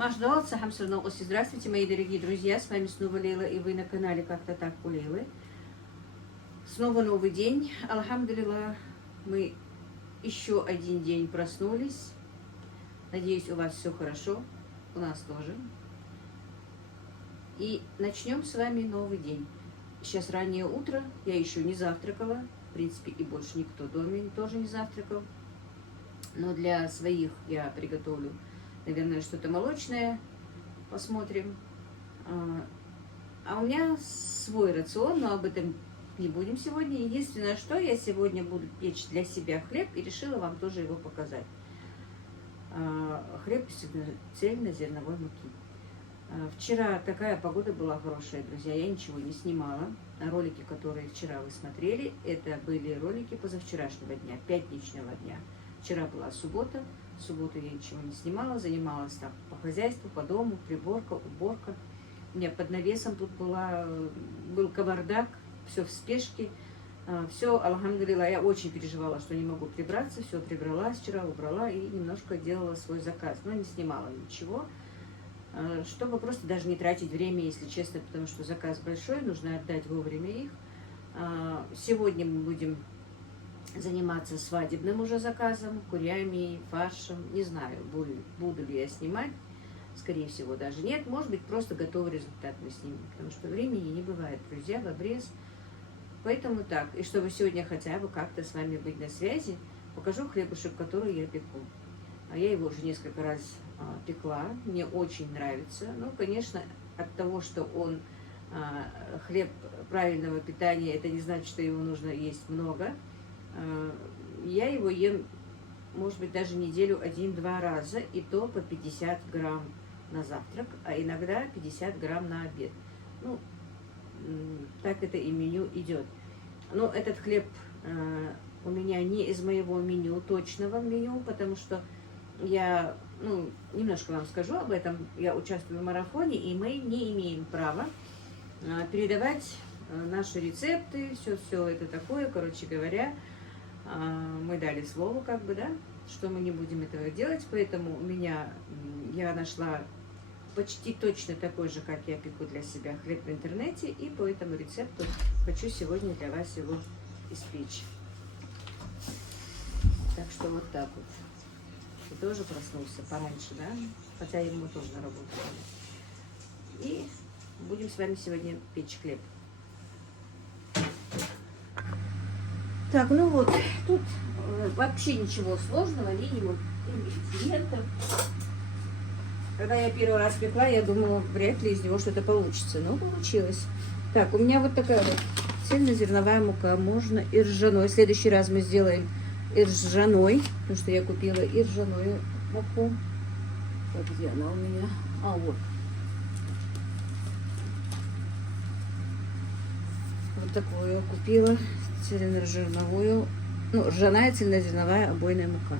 Маждалца Хамсурноуси. Здравствуйте, мои дорогие друзья. С вами снова Лейла, и вы на канале Как-то так у Лейлы. Снова новый день. Алхамдулилlah, мы еще один день проснулись. Надеюсь, у вас все хорошо. У нас тоже. И начнем с вами новый день. Сейчас раннее утро. Я еще не завтракала. В принципе, и больше никто в доме тоже не завтракал. Но для своих я приготовлю, наверное, что-то молочное. Посмотрим. А у меня свой рацион, но об этом не будем сегодня. Единственное, что я сегодня буду печь для себя хлеб, и решила вам тоже его показать. Хлеб из цельнозерновой муки. Вчера такая погода была хорошая, друзья. Я ничего не снимала. Ролики, которые вчера вы смотрели, это были ролики позавчерашнего дня, пятничного дня. Вчера была суббота. В субботу я ничего не снимала, занималась так по хозяйству, по дому, приборка, уборка. У меня под навесом тут был кавардак, все в спешке. Все, алхамдулилла, я очень переживала, что не могу прибраться. Все прибрала вчера, убрала и немножко делала свой заказ. Но не снимала ничего, чтобы просто даже не тратить время, если честно, потому что заказ большой, нужно отдать вовремя их. Сегодня мы будем заниматься свадебным уже заказом, курями, фаршем. Не знаю, буду ли я снимать. Скорее всего, даже нет. Может быть, просто готовый результат мы снимем. Потому что времени не бывает, друзья, в обрез. Поэтому так. И чтобы сегодня хотя бы как-то с вами быть на связи, покажу хлебушек, который я пеку. Я его уже несколько раз пекла. Мне очень нравится. Ну, конечно, от того, что он хлеб правильного питания, это не значит, что его нужно есть много. Я его ем, может быть, даже неделю 1-2 раза, и то по 50 грамм на завтрак, а иногда 50 грамм на обед. Ну, так это и меню идет. Но этот хлеб у меня не из моего меню, точного меню, потому что я, немножко вам скажу об этом. Я участвую в марафоне, и мы не имеем права передавать наши рецепты, все это такое, короче говоря. Мы дали слово, что мы не будем этого делать, поэтому я нашла почти точно такой же, как я пеку для себя, хлеб в интернете, и по этому рецепту хочу сегодня для вас его испечь. Так что вот так вот. Ты тоже проснулся пораньше, да? Хотя ему тоже на работу. И будем с вами сегодня печь хлеб. Так, ну вот, тут вообще ничего сложного, минимум ингредиентов. Когда я первый раз пекла, я думала, вряд ли из него что-то получится. Но получилось. Так, у меня вот такая вот цельнозерновая мука. Можно и ржаной. В следующий раз мы сделаем и ржаной, потому что я купила и ржаную муку. Так, где она у меня? Вот. Вот такую я купила. Цельнозерновую, ржаная цельнозерновая обойная мука.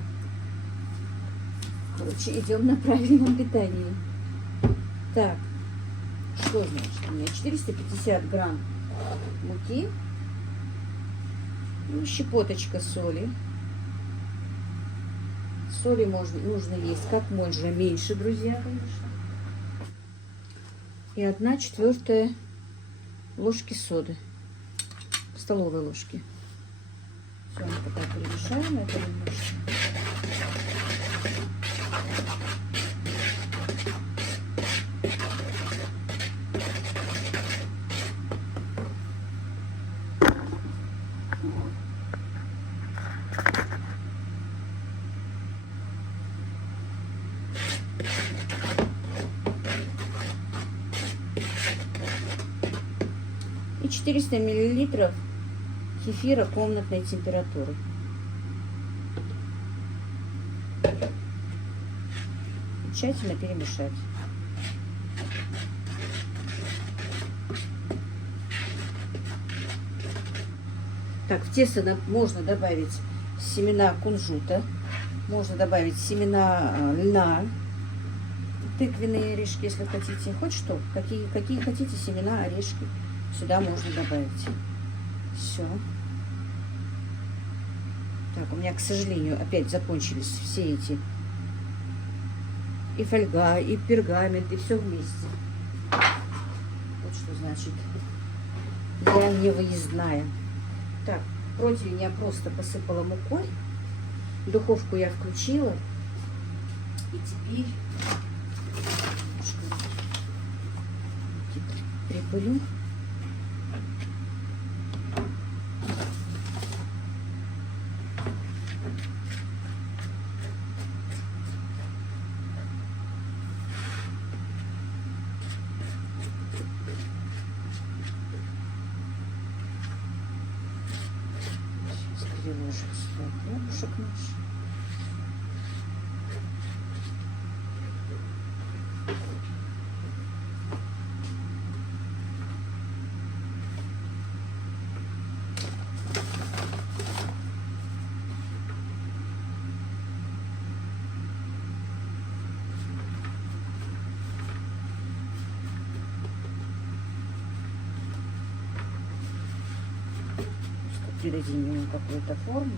Короче, идем на правильном питании. Так, что значит у меня? 450 грамм муки, щепоточка соли. Соли нужно есть как можно меньше, друзья, конечно. И 1/4 ложки соды. Столовой ложки. Все, мы пока перемешаем это немножко. И 400 миллилитров кефира комнатной температуры. И тщательно перемешать. Так, в тесто можно добавить семена кунжута, можно добавить семена льна, тыквенные орешки, если хотите. Хоть что, какие хотите семена, орешки, сюда можно добавить. Все. Так, у меня, к сожалению, опять закончились все эти и фольга, и пергамент, и все вместе. Вот что значит. Я не выездная. Так, противень я просто посыпала мукой. Духовку я включила. И теперь припылю. Приложим сюда хлебушек наш. Придадим ему какую-то форму.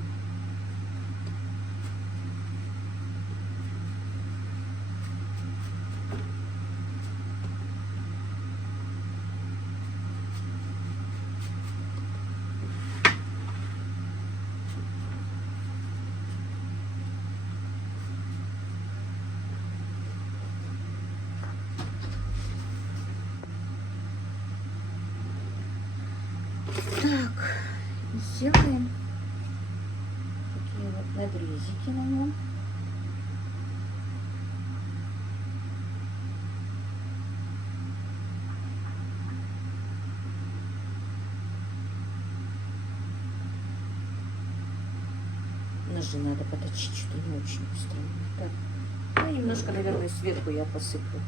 Так, сделаем такие вот надрезики на нем. Ножи надо поточить, что не очень быстро. Так. Ну, немножко, наверное, сверху я посыплю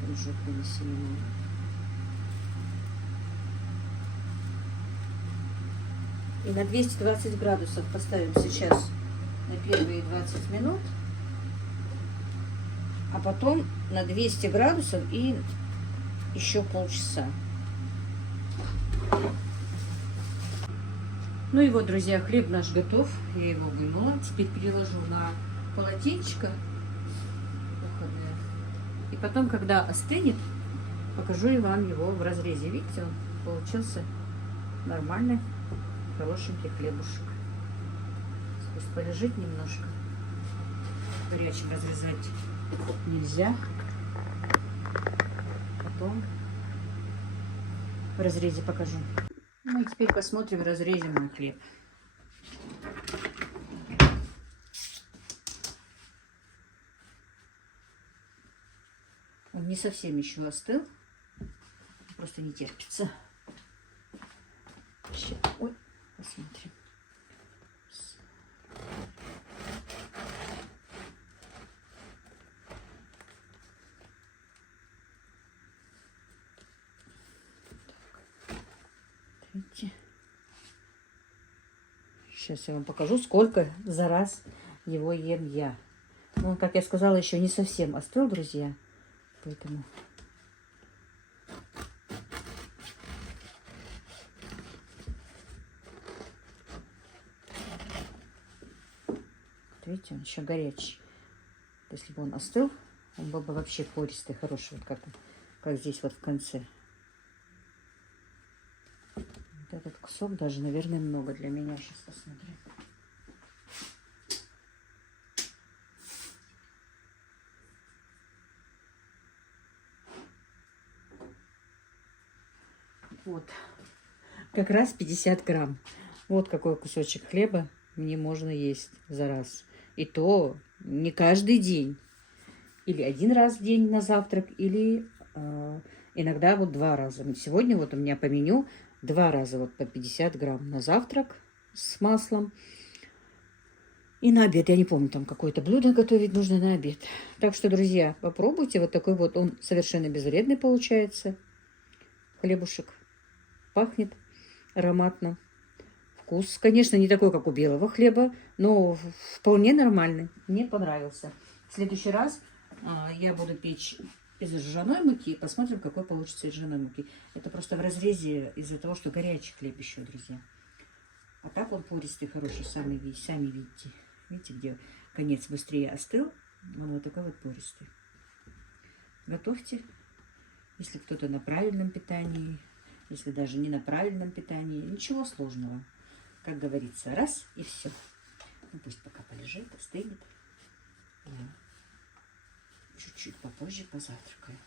кунжутными семенами. И на 220 градусов поставим сейчас на первые 20 минут. А потом на 200 градусов и еще полчаса. Ну и вот, друзья, хлеб наш готов. Я его вынула. Теперь переложу на полотенчика. И потом, когда остынет, покажу я вам его в разрезе. Видите, он получился нормальный, хорошенький хлебушек. Пусть полежит немножко. Горячим разрезать нельзя. Потом в разрезе покажу. Ну и теперь посмотрим в разрезе мой хлеб. Он не совсем еще остыл. Просто не терпится. Сейчас. Ой, посмотрим. Видите? Сейчас я вам покажу, сколько за раз его ем я. Ну, как я сказала, еще не совсем остыл, друзья. Поэтому видите, он еще горячий. Если бы он остыл, он был бы вообще пористый, хороший, вот как здесь вот в конце. Вот этот кусок даже, наверное, много для меня. Сейчас посмотрим. Вот, как раз 50 грамм. Вот какой кусочек хлеба мне можно есть за раз. И то не каждый день. Или один раз в день на завтрак, или иногда вот 2 раза. Сегодня вот у меня по меню 2 раза вот по 50 грамм на завтрак с маслом. И на обед, я не помню, там какое-то блюдо готовить нужно на обед. Так что, друзья, попробуйте. Вот такой вот он совершенно безвредный получается. Хлебушек. Пахнет ароматно. Вкус, конечно, не такой, как у белого хлеба, но вполне нормальный. Мне понравился. В следующий раз я буду печь из ржаной муки. Посмотрим, какой получится из ржаной муки. Это просто в разрезе из-за того, что горячий хлеб еще, друзья. А так он пористый, хороший, сами видите. Видите, где конец быстрее остыл, Он вот такой вот пористый. Готовьте, если кто-то на правильном питании, если даже не на правильном питании. Ничего сложного. Как говорится, раз и все. Ну, пусть пока полежит, остынет. Да. Чуть-чуть попозже позавтракаю.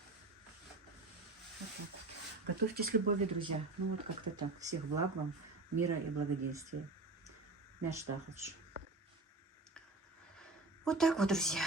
Вот так вот. Готовьте с любовью, друзья. Ну вот как-то так. Всех благ вам, мира и благоденствия. Мяш Тахович. Вот так вот, друзья.